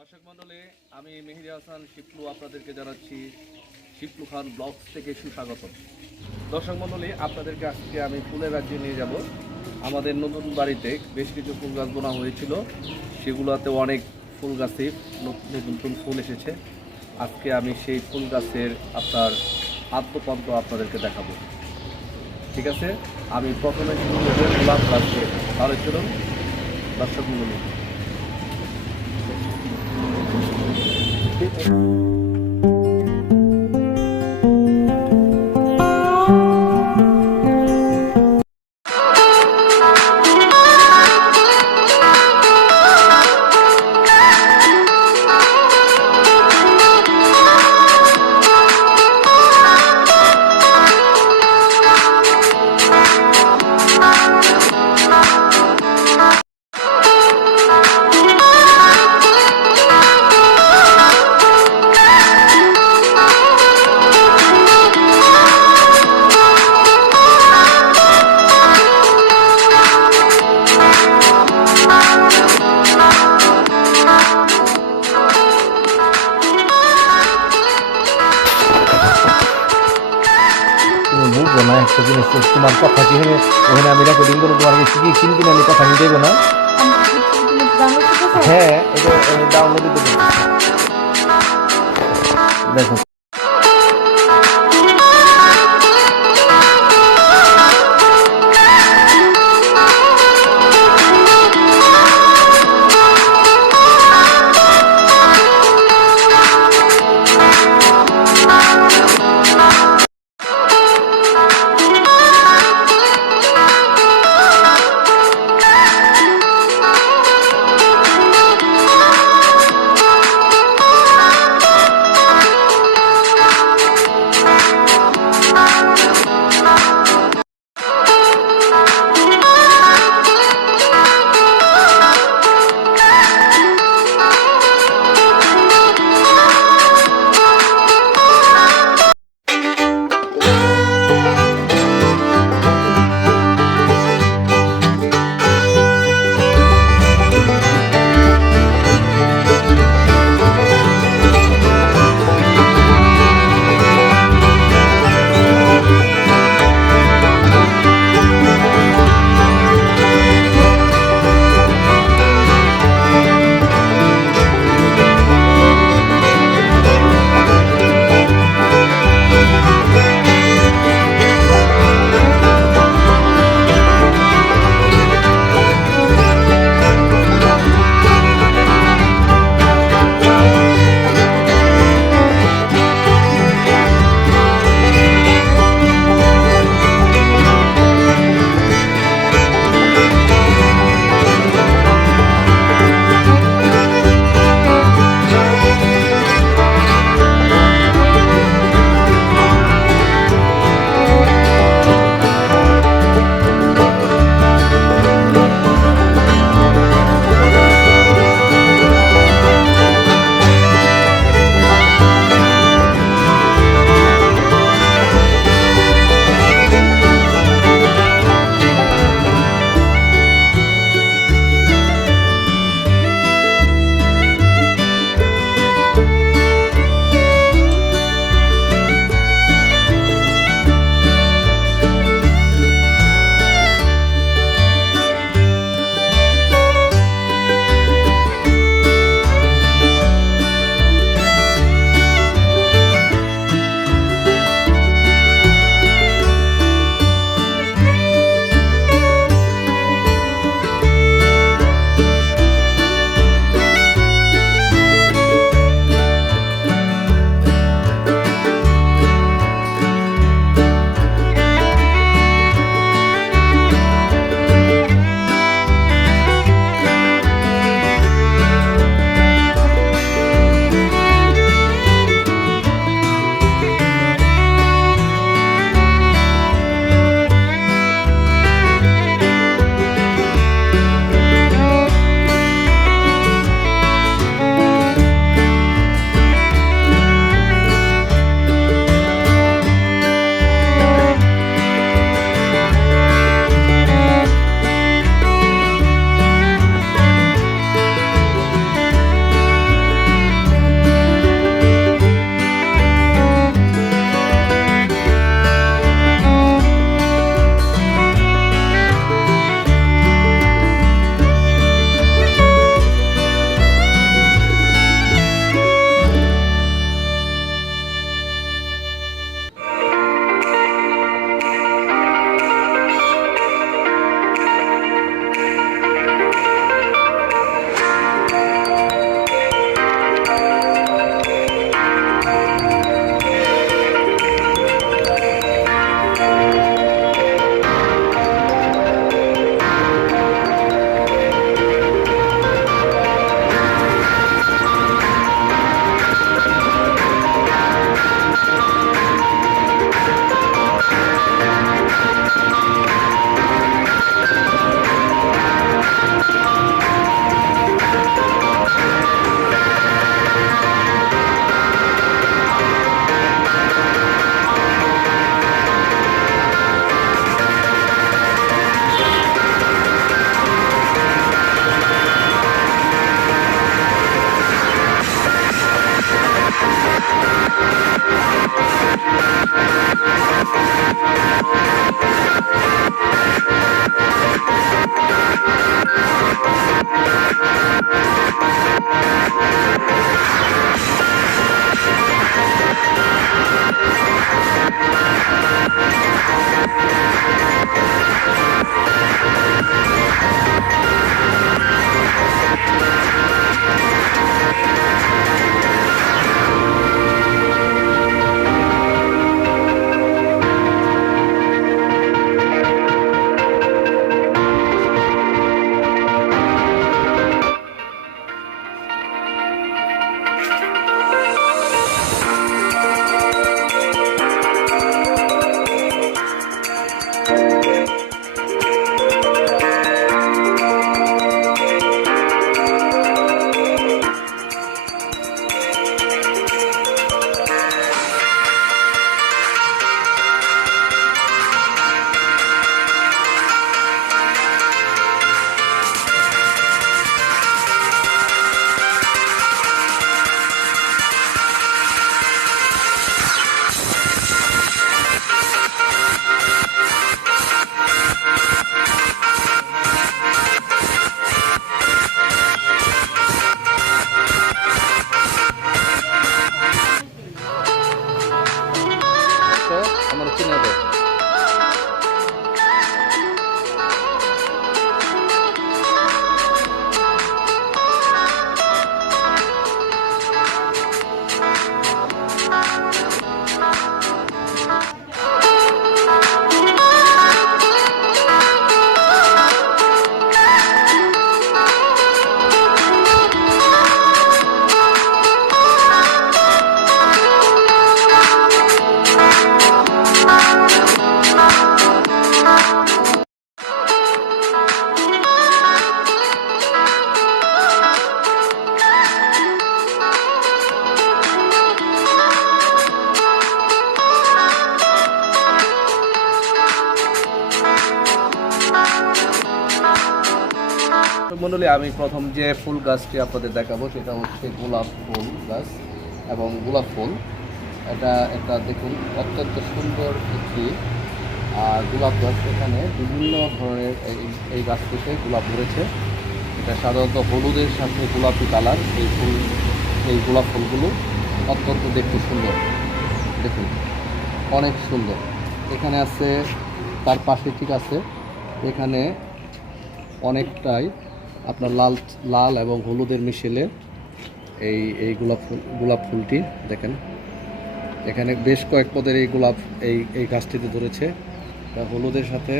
দর্শক মণ্ডলী, আমি মেহেদি হাসান শিপলু আপনাদেরকে জানাচ্ছি শিপলু খান ব্লগস থেকে সুস্বাগতম। দর্শক মণ্ডলী, আপনাদেরকে আজকে আমি ফুলের রাজ্যে নিয়ে যাব। আমাদের নতুন বাড়িতে বেশ কিছু ফুল গাছ বোনা হয়েছিল, সেগুলোতে অনেক ফুল গাছে নতুন নতুন ফুল এসেছে। আজকে আমি সেই ফুল গাছের আপনার আদ্যপন্ত আপনাদেরকে দেখাবো। ঠিক আছে, আমি প্রথমে শুরু করবো গোলাপ গাছকে। তাহলে চলুন দর্শক মণ্ডলী। বুঝবো না একটা জিনিস, তোমার কথা কি ওখানে আমি রেকর্ডিং করে তোমার কাছে কি কিনতে আমি কথা নিতে দেবো না। হ্যাঁ, এটা ডাউনলোড দিতে দেখো। মণ্ডলী, আমি প্রথম যে ফুল গাছটি আপনাদের দেখাবো সেটা হচ্ছে গোলাপ ফুল গাছ এবং গোলাপ ফুল। এটা একটা দেখুন অত্যন্ত সুন্দর একটি গোলাপ গাছ। এখানে বিভিন্ন ধরনের এই গাছটিতে গোলাপ ধরেছে। এটা সাধারণত হলুদের সাথে গোলাপি কালার। এই গোলাপ ফুলগুলো অত্যন্ত দেখতে সুন্দর, দেখুন অনেক সুন্দর। এখানে আছে তার পাশে ঠিক আছে, এখানে অনেকটাই আপনার লাল এবং হলুদের মিশেলে এই গোলাপ ফুলটি দেখেন। এখানে বেশ কয়েক পদের এই গোলাপ এই গাছটিতে ধরেছে। হলুদের সাথে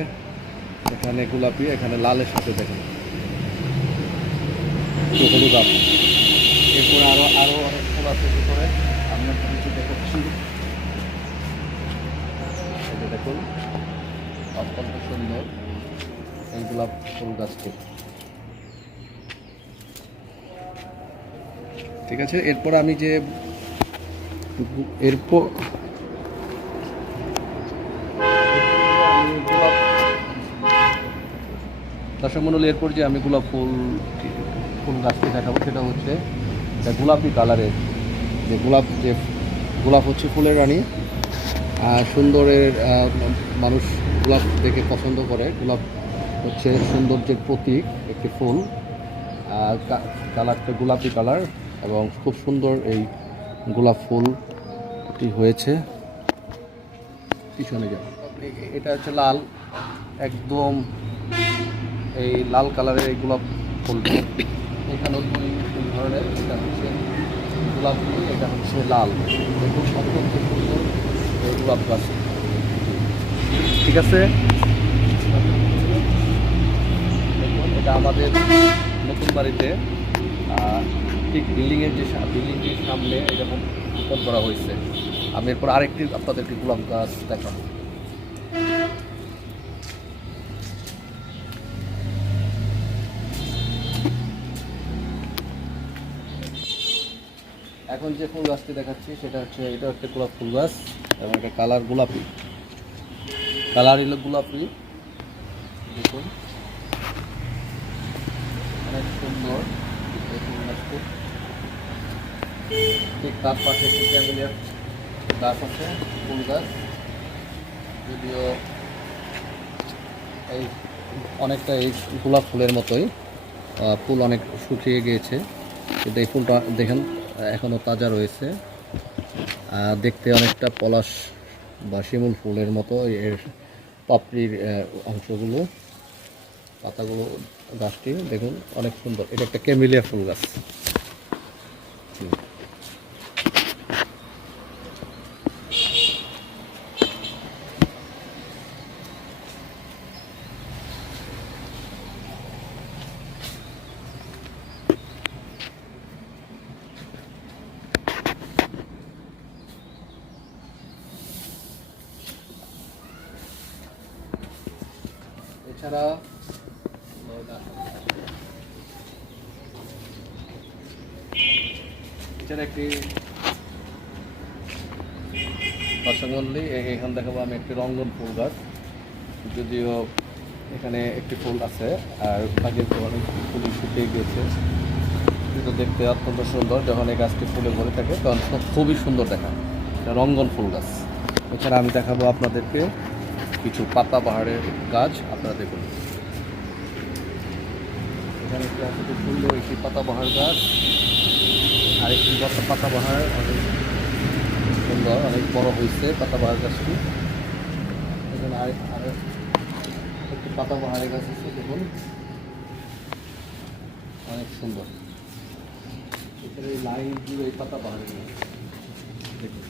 এখানে গোলাপি, এখানে লালের সাথে দেখেন হলুদ আপ। এরপরে আরো অনেক ফুল আছে ভিতরে, আমি কিছু দেখাচ্ছি। এটা দেখুন অত্যন্ত সুন্দর এই গোলাপ ফুল গাছটি। ঠিক আছে, এরপর আমি যে এরপর দর্শক মণ্ডলী, এরপর যে আমি গোলাপ ফুল গাছটি দেখাবো সেটা হচ্ছে গোলাপি কালারের যে গোলাপ হচ্ছে ফুলের রানী। সুন্দরের মানুষ গোলাপ দেখে পছন্দ করে। গোলাপ হচ্ছে সৌন্দর্যের প্রতীক একটি ফুল। কালারটা গোলাপি কালার এবং খুব সুন্দর এই গোলাপ ফুলটি হয়েছে। পিছনে যাবে, এটা হচ্ছে লাল, একদম এই লাল কালারের এই গোলাপ ফুলটি। এখানেও দুই ধরনের, এটা হচ্ছে গোলাপ ফুল, এটা হচ্ছে লাল। দেখুন অত্যন্ত সুন্দর এই গোলাপ গাছ। ঠিক আছে, দেখুন এটা আমাদের নতুন বাড়িতে ঠিক বিল্ডিংটির সামনে এটা রোপণ করা হয়েছে। আমি এরপর আরেকটি আপনাদেরকে গোলাপ গাছ দেখাবো। এখন যে ফুল গাছটি দেখাচ্ছি সেটা হচ্ছে, এটা হচ্ছে গোলাপ ফুল গাছ এবং এটা কালার গোলাপি, কালার হলো গোলাপি। দেখুন অনেক সুন্দর এই ফুল গাছটি। ঠিক তার পাশে একটি ক্যামেলিয়া গাছ আছে, ফুল গাছ। যদিও এই অনেকটা এই গোলাপ ফুলের মতোই, ফুল অনেক শুকিয়ে গিয়েছে, কিন্তু এই ফুলটা দেখেন এখনও তাজা রয়েছে। দেখতে অনেকটা পলাশ বা শিমুল ফুলের মতো এর পাপড়ির অংশগুলো, পাতাগুলো। গাছটি দেখুন অনেক সুন্দর। এটা একটা ক্যামেলিয়া ফুল গাছ। এছাড়া একটি দর্শকমণ্ডলী, এখানে দেখাবো আমি একটি রঙ্গন ফুল গাছ। যদিও এখানে একটি ফুল আছে আর বাকি অনেক ফুল শুকিয়ে গিয়েছে, কিন্তু দেখতে অত্যন্ত সুন্দর। যখন এই গাছটি ফুলে ভরে থাকে তখন খুবই সুন্দর দেখা, রঙ্গন ফুল গাছ। এছাড়া আমি দেখাবো আপনাদেরকে কিছু পাতাবাহারের গাছ। আপনারা দেখুন এখানে খুব সুন্দর একটি পাতাবাহার গাছ, আরেকটি পাতাবাহার অনেক সুন্দর, অনেক বড় হয়েছে পাতাবাহার গাছটি। এখানে একটি পাতাবাহারের গাছ আছে, দেখুন অনেক সুন্দর। এখানে এই লাইন জুড়ে এই পাতাবাহারের গাছ দেখুন।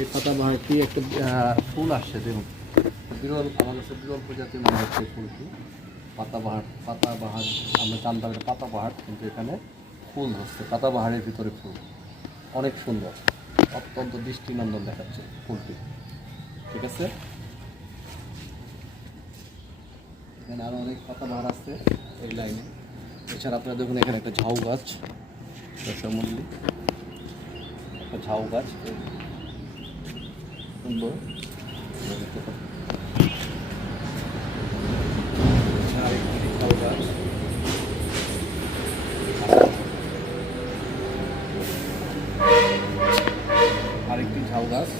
এই পাতাবাহারটি একটা ফুল আসছে, দেখুন বিরল, আমার কাছে বিরল প্রজাতির মনে হচ্ছে ফুলটি। পাতাবাহার আমরা জানতাম এটা পাতাবাহার, কিন্তু এখানে ফুল ধরছে, পাতাবাহারের ভিতরে ফুল। অনেক সুন্দর, অত্যন্ত দৃষ্টিনন্দন দেখাচ্ছে ফুলটি। ঠিক আছে, এখানে আরও অনেক পাতাবাহার আছে এই লাইনে। এছাড়া আপনারা দেখুন এখানে একটা ঝাউ গাছ, দর্শকমণ্ডলী একটা ঝাউ গাছ সুন্দর। আরেকটি ঝাউ গাছ, আরেকটি ঝাউ গাছ।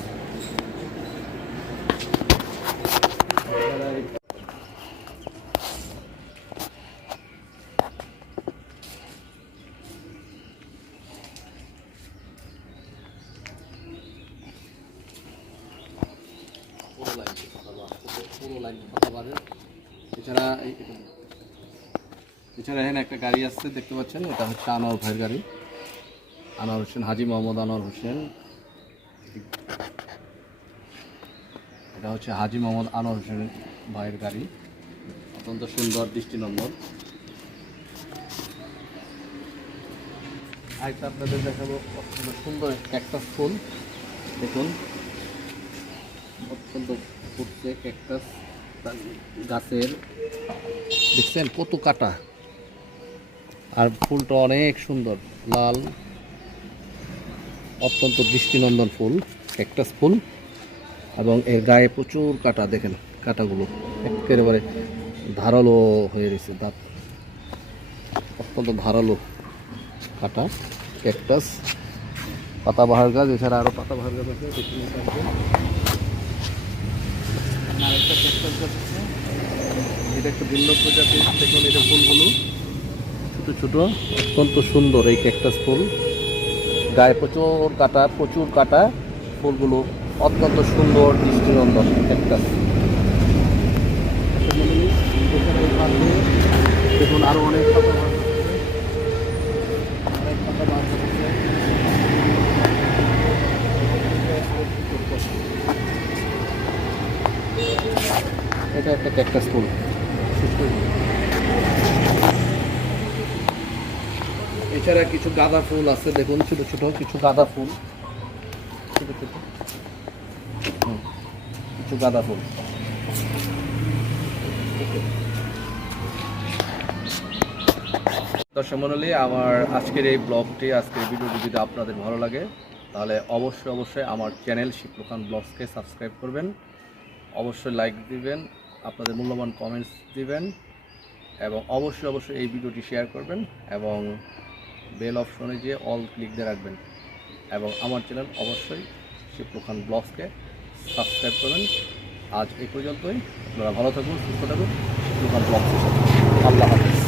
এছাড়া এখানে একটা গাড়ি আসছে দেখতে পাচ্ছেন, এটা হচ্ছে আনোয়ার ভাইয়ের গাড়ি, আনোয়ার হোসেন, হাজী মোহাম্মদ আনোয়ার হোসেন। এটা হচ্ছে হাজী মোহাম্মদ আনোয়ার হোসেন ভাইয়ের গাড়ি, অত্যন্ত সুন্দর দৃষ্টিনন্দন। আরেকটা আপনাদের দেখাবো, অত্যন্ত সুন্দর ক্যাকটাস ফুল, দেখুন অত্যন্ত ফুটছে ক্যাকটাস গাছের, দেখছেন কত কাটা, আর ফুলটা অনেক সুন্দর লাল, অত্যন্ত দৃষ্টিনন্দন ফুল, ক্যাকটাস ফুল, এবং এর গায়ে প্রচুর কাটা, দেখেন কাটাগুলো একেবারে ধারালো হয়ে গেছে, দাঁত অত্যন্ত ধারালো কাটা ক্যাকটাস, পাতাবাহার গাছ। এছাড়া আরও পাতাবাহার গাছ আছে, দেখুন আরেকটা ক্যাকটাস গাছ আছে, এটা একটু ভিন্ন প্রজাতির, দেখুন এটা ফুলগুলো ছোটো ছোটো, অত্যন্ত সুন্দর এই ক্যাকটাস ফুল, গায়ে প্রচুর কাটা, ফুলগুলো অত্যন্ত সুন্দর দৃষ্টিনন্দন ক্যাকটাস। দেখুন আরও অনেক পাতাবাহার এটা একটা ক্যাকটাস ফুল। এছাড়া কিছু গাঁদা ফুল আছে, দেখুন ছোট ছোট কিছু গাঁদা ফুল, ছোট ছোট কিছু গাঁদা ফুল। দর্শক মণ্ডলী, আমার আজকের এই ব্লগটি, আজকের ভিডিওটি যদি আপনাদের ভালো লাগে তাহলে অবশ্যই আমার চ্যানেল শিপলু খান ব্লগসকে সাবস্ক্রাইব করবেন, অবশ্যই লাইক দিবেন, আপনাদের মূল্যবান কমেন্টস দিবেন, এবং অবশ্যই এই ভিডিওটি শেয়ার করবেন, এবং বেল অপশনে গিয়ে অল ক্লিক দিয়ে রাখবেন, এবং আমার চ্যানেল অবশ্যই শিপলু খান ব্লগসকে সাবস্ক্রাইব করবেন। আজ এই পর্যন্তই, আপনারা ভালো থাকুন, সুস্থ থাকুন, শিপলু খান ব্লগসের সাথে। আল্লাহ হাফেজ।